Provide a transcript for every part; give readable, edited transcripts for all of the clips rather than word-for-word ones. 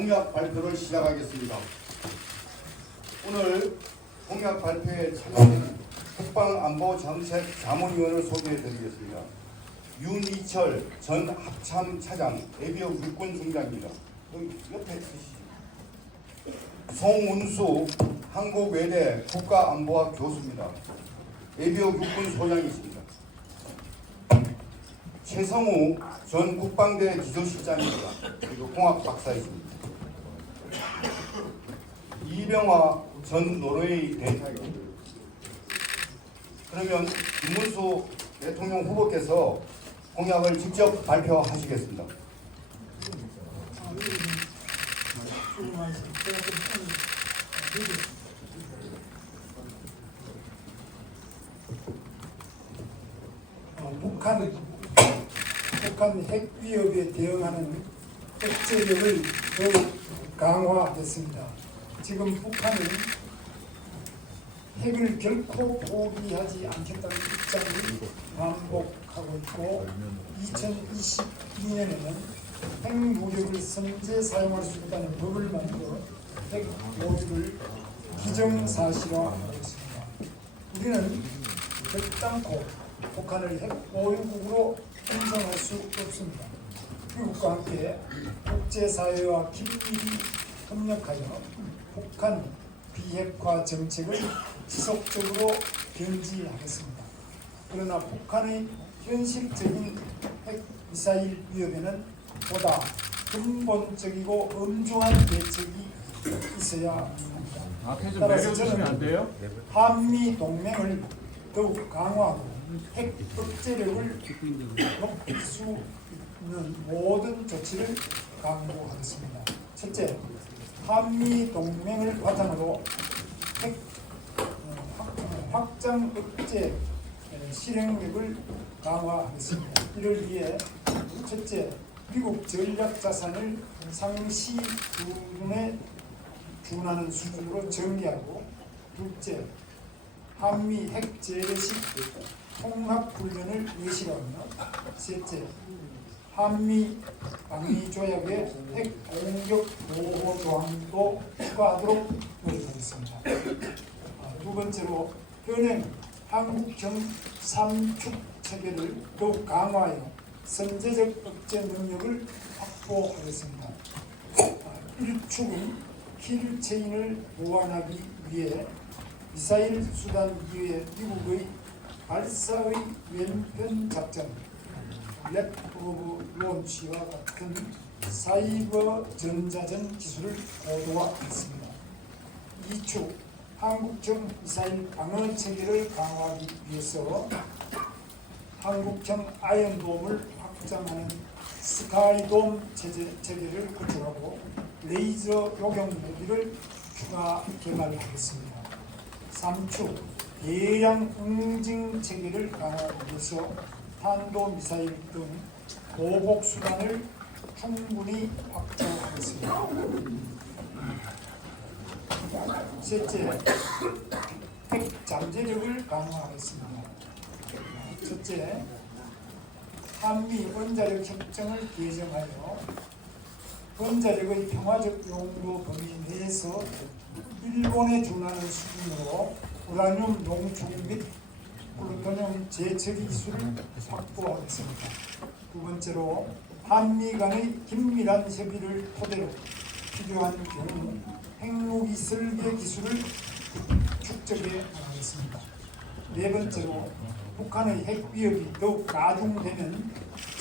공약 발표를 시작하겠습니다. 오늘 공약 발표에 참여한 국방안보정책자문위원을 소개해드리겠습니다. 윤이철 전 합참차장, 예비역 육군중장입니다. 여기 옆에 계시죠. 송운수 한국외대 국가안보학 교수입니다. 예비역 육군소장이십니다. 최성우 전 국방대 기조실장입니다. 그리고 공학 박사이십니다. 이병화 전 노르웨이 대사입니다. 그러면 김문수 대통령 후보께서 공약을 직접 발표하시겠습니다. 북한 핵 위협에 대응하는 핵전력을 더욱 강화했습니다. 지금 북한은 핵을 결코 포기하지 않겠다는 입장을 반복하고 있고 2022년에는 핵무력을 선제 사용할 수 있다는 법을 만들어 핵 보유를 기정사실화하고 있습니다. 우리는 결단코 북한을 핵 보유국으로 인정할 수 없습니다. 미국과 함께 국제사회와 긴밀히 협력하여 북한 비핵화 정책을 지속적으로 견지하겠습니다. 그러나 북한의 현실적인 핵 미사일 위협에는 보다 근본적이고 엄중한 대책이 있어야 합니다. 따라서 저는 한미 동맹을 더욱 강화하고 핵 억제력을 높일 수 있는 모든 조치를 강구하겠습니다. 첫째, 한미 동맹을 바탕으로 핵 확장 억제 실행력을 강화하겠습니다. 이를 위해 첫째, 미국 전략 자산을 상시 수준에 준하는 수준으로 정리하고, 둘째, 한미 핵 재래식 통합 훈련을 예시하며, 셋째, 한미 방위 조약의 핵 공격 보호 조항도 추가하도록 노력하겠습니다. 두 번째로 현행 한국형 3축 체계를 더욱 강화하여 선제적 억제 능력을 확보하겠습니다. 1축은 킬체인을 보완하기 위해 미사일 수단 이외에 미국의 발사의 왼편 작전, 랩 오브 론치와 같은 사이버 전자전 기술을 고도화했습니다. 2축 한국형 미사일 방어 체계를 강화하기 위해서 한국형 아이언돔을 확장하는 스카이돔 체계를 구축하고 레이저 요격 무기를 추가 개발하겠습니다. 3축 대량 응징 체계를 강화하기 위해서 탄도미사일 등 보복 수단을 충분히 확보하겠습니다. 셋째, 핵 잠재력을 강화하겠습니다. 첫째, 한미 원자력 협정을 개정하여 원자력의 평화적 용도 범위 내에서 일본에 준하는 수준으로 우라늄 농축 및 플루토늄 재처리 기술을 확보하겠습니다. 두 번째로 한미 간의 긴밀한 협의를 토대로 필요한 경우 핵무기 설계 기술을 축적해 나가겠습니다. 네 번째로 북한의 핵 위협이 더욱 가중되면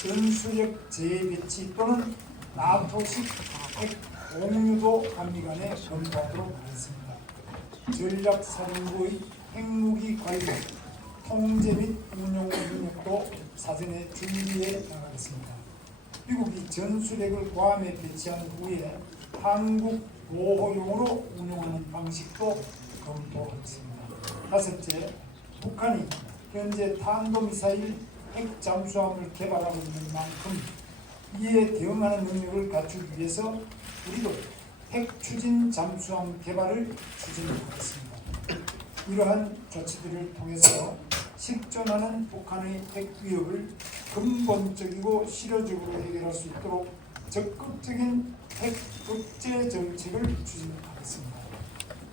전술력 재배치 또는 나토식 핵 공유도 한미 간에 검토하도록 하겠습니다. 전략사령부의 핵무기 관리, 통제 및 운용 능력도 사전에 준비해 나가겠습니다. 미국이 전술핵을 괌에 배치한 후에 한국 보호용으로 운용하는 방식도 검토하겠습니다. 다섯째, 북한이 현재 탄도미사일 핵 잠수함을 개발하고 있는 만큼 이에 대응하는 능력을 갖추기 위해서 우리도 핵 추진 잠수함 개발을 추진하겠습니다. 이러한 조치들을 통해서 실존하는 북한의 핵 위협을 근본적이고 실효적으로 해결할 수 있도록 적극적인 핵 억제 정책을 추진하겠습니다.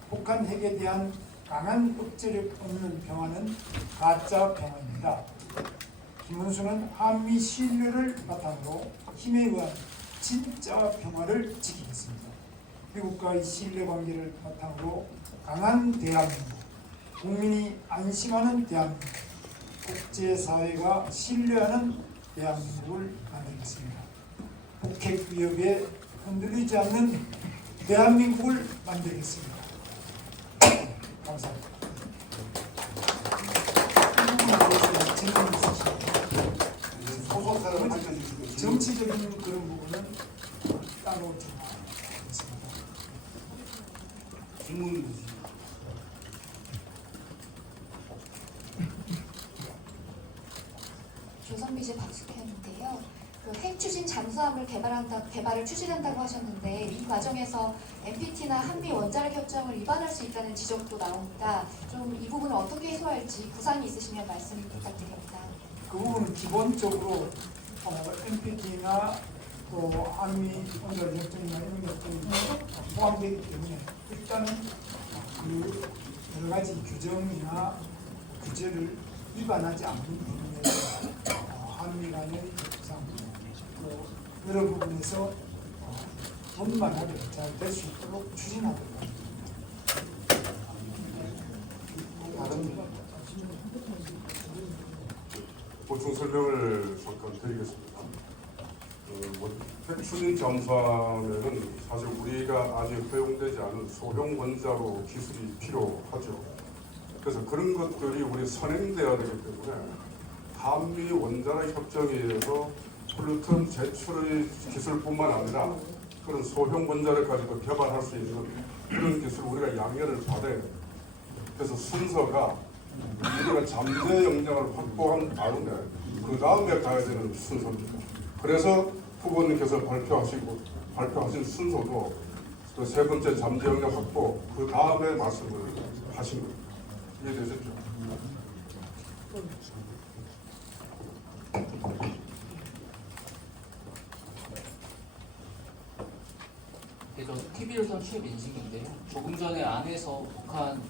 북한 핵에 대한 강한 억제력 없는 평화는 가짜 평화입니다. 김문수는 한미 신뢰를 바탕으로 힘에 의한 진짜 평화를 지키겠습니다. 미국과의 신뢰관계를 바탕으로 강한 대한민국, 국민이 안심하는 대한민국, 국제사회가 신뢰하는 대한민국을 만들겠습니다. 북핵 위협에 흔들리지 않는 대한민국을 만들겠습니다. 감사합니다. 이 부분에 대해서 질문 있으시죠? 소속사를 밝혀주시고 정치적인 그런 부분은 따로 전화하겠습니다. 질문 주시죠. 조선미제 박숙현인데요. 그 핵 추진 잠수함을 개발을 추진한다고 하셨는데 이 과정에서 NPT나 한미 원자력 협정을 위반할 수 있다는 지적도 나옵니다. 좀 이 부분을 어떻게 해소할지 구상이 있으시면 말씀 부탁드립니다. 그 부분은 기본적으로 NPT나 또 한미 원자력 협정이나 이런 것들이 포함되기 때문에 일단은 그 여러 가지 규정이나 규제를 위반하지 않는 부분에서 한미 간의 협상 또 여러 부분에서 원만하게 잘 될 수 있도록 추진하도록 합니다. 보충 설명을 잠깐 드리겠습니다. 핵 추진 잠수함에는 사실 우리가 아직 허용되지 않은 소형 원자로 기술이 필요하죠. 그래서 그런 것들이 우리 선행돼야 되기 때문에 한미 원자력 협정에 의해서 플루톤 제출의 기술뿐만 아니라 그런 소형 원자력까지도 개발할 수 있는 그런 기술 우리가 양해를 받아야 돼요. 그래서 순서가 우리가 잠재 역량을 확보한 다음에 그 다음에 가야 되는 순서입니다. 그래서 후보님께서 발표하신 순서도 그 세 번째 잠재 역량 확보 그 다음에 말씀을 하신 거예요. 이해되셨죠? 저 TV조선 최민식인데요. 조금 전에 안에서 북한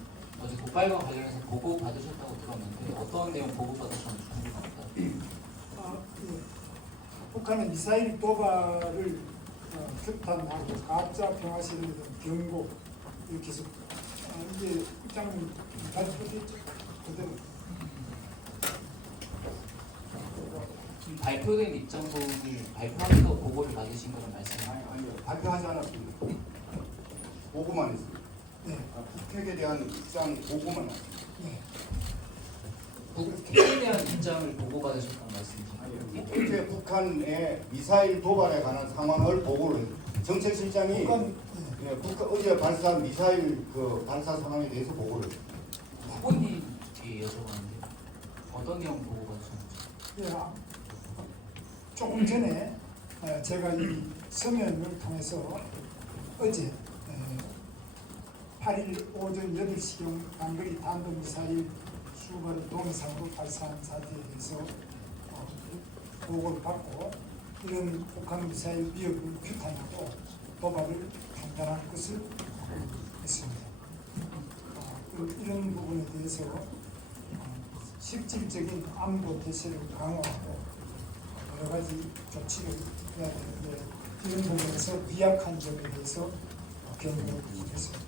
어제 도발과 관련해서 보고 받으셨다고 들었는데 어떤 내용 보고 받으셨는지 궁금합니다. 북한은 미사일 도발을 규탄하고 가짜 평화시를 경고 이렇게 해서 이제 입장은 발표됐죠. 그대로. 발표된 입장본을 발표하면서 보고를 받으신 거란 말씀이에요? 아니요, 발표하지 않았습니다. 보고만 했습니다. 네. 북핵에 대한 입장 보고만 했습니다. 네. 북핵에 대한 입장을 보고 받으셨다는 말씀이신가요? 현재 북한의 미사일 도발에 관한 상황을 보고를 정책실장이 북한 북한 어제 발사한 미사일 그 발사 상황에 대해서 보고를 후보님께 여쭤봤는데 어떤 내용 보고 받으셨는지? 예, 조금 전에 제가 이 서면을 통해서 어제 8일 오전 8시경 단거리 탄도미사일 수발을 동해상으로 발사한 사태에 대해서 보고를 받고 이런 북한 미사일 위협을 규탄하고 도발을 판단할 것을 했습니다. 이런 부분에 대해서 실질적인 안보 대책을 강화하고 여러 가지 조치를 해야 되는데 이런 부분에서 미약한 점에 대해서 경고를 드리겠습니다.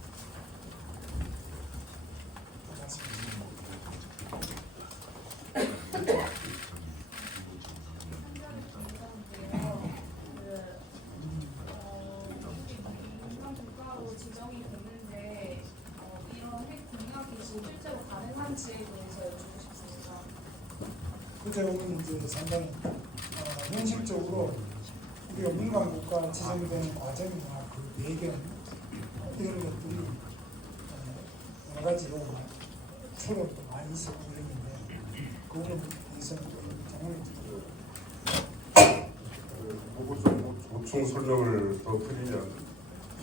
지정이 됐는데 이런 핵 공격이 실제로 가능한지에 대해서 여쭙고 싶습니다. 그 점은 이제 상당히 현실적으로 우리가 민간 국가 지정되는 과정이나 그 배경 이런 것들이 여러 가지 추론도 많이 있었고 그랬는데 그 부분에 대해서는 정말 보고 좀 보충 설명을 더 드리면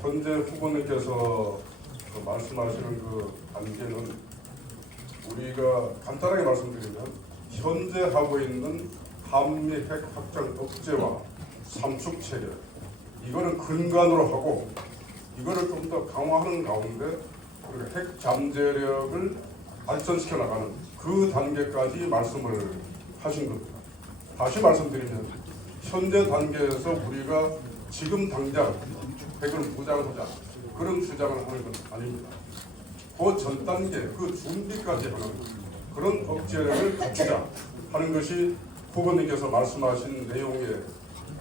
현재 후보님께서 말씀하시는 그 단계는 우리가 간단하게 말씀드리면 현재 하고 있는 한미 핵 확장 억제와 삼축 체계 이거를 근간으로 하고 이거를 좀 더 강화하는 가운데 우리가 핵 잠재력을 발전시켜 나가는 그 단계까지 말씀을 하신 겁니다. 다시 말씀드리면 현재 단계에서 우리가 지금 당장 핵을 무장하자 그런 주장을 하는 건 아닙니다. 그 전 단계, 그 준비까지 하는 그런 억제력을 갖추자 하는 것이 후보님께서 말씀하신 내용의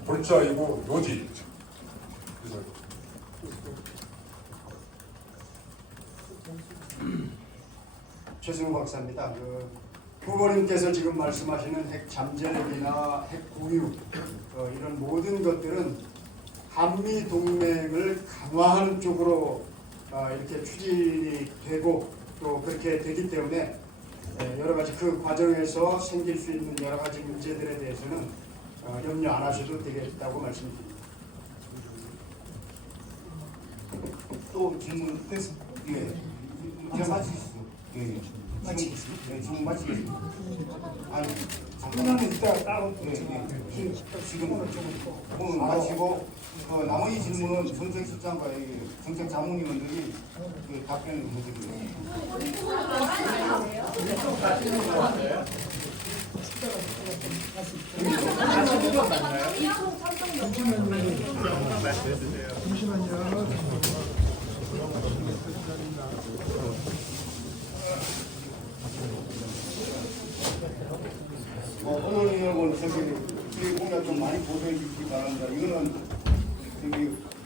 골자이고 요지. 그래서 최승우 박사입니다. 후보님께서 지금 말씀하시는 핵 잠재력이나 핵 보유 이런 모든 것들은 한미 동맹을 강화하는 쪽으로 이렇게 추진이 되고 또 그렇게 되기 때문에 여러 가지 그 과정에서 생길 수 있는 여러 가지 문제들에 대해서는 염려 안 하셔도 되겠다고 말씀드립니다. 또 질문 됐습니다. 예. 이제 마치겠습니다. 예. 마치겠습니다. 네, 지금 마치겠습니다. 아니, 그러면 이따가 따로 또 예, 제가 예. 지금 오늘 좀 있고 오늘 마치고 나머지 질문은 정책실장과 정책 자문위원들이 답변을 해드리겠습니다. 오늘 여러분 저기 이 공약 좀 많이 보도해 주시기 바랍니다. 이거는 저기